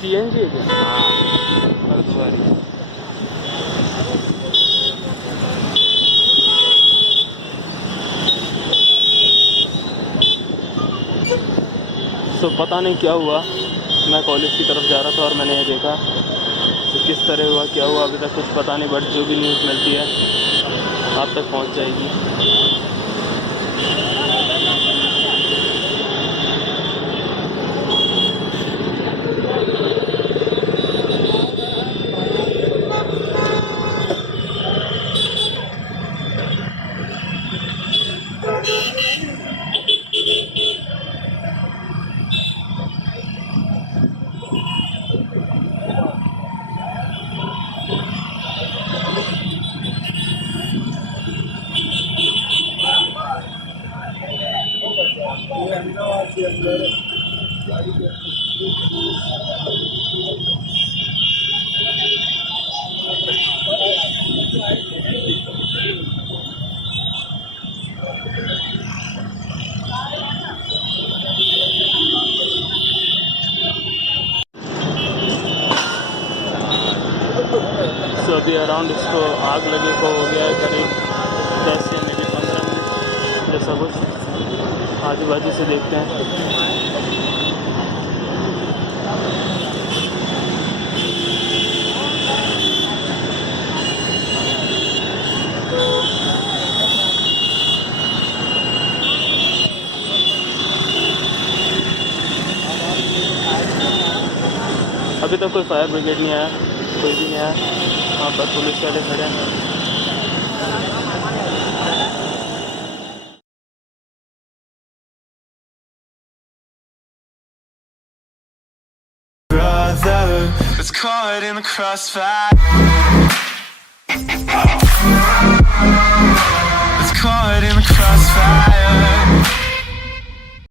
सीएनजी है क्या? हाँ सॉरी। तो पता नहीं क्या हुआ, मैं कॉलेज की तरफ जा रहा था और मैंने ये देखा। तो किस तरह हुआ, क्या हुआ, अभी तक कुछ पता नहीं, बट जो भी न्यूज़ मिलती है आप तक पहुंच जाएगी। तो अभी अराउंड इसको आग लगे को हो गया है करीब 10 या मे बी 15 मिनट जैसा कुछ। आजू बाजू से देखते हैं। अभी तक कोई फायर ब्रिगेड नहीं आया, कोई भी नहीं आया। वहाँ पर पुलिस वाले खड़े हैं। Brother was caught in the crossfire. Was caught in the crossfire.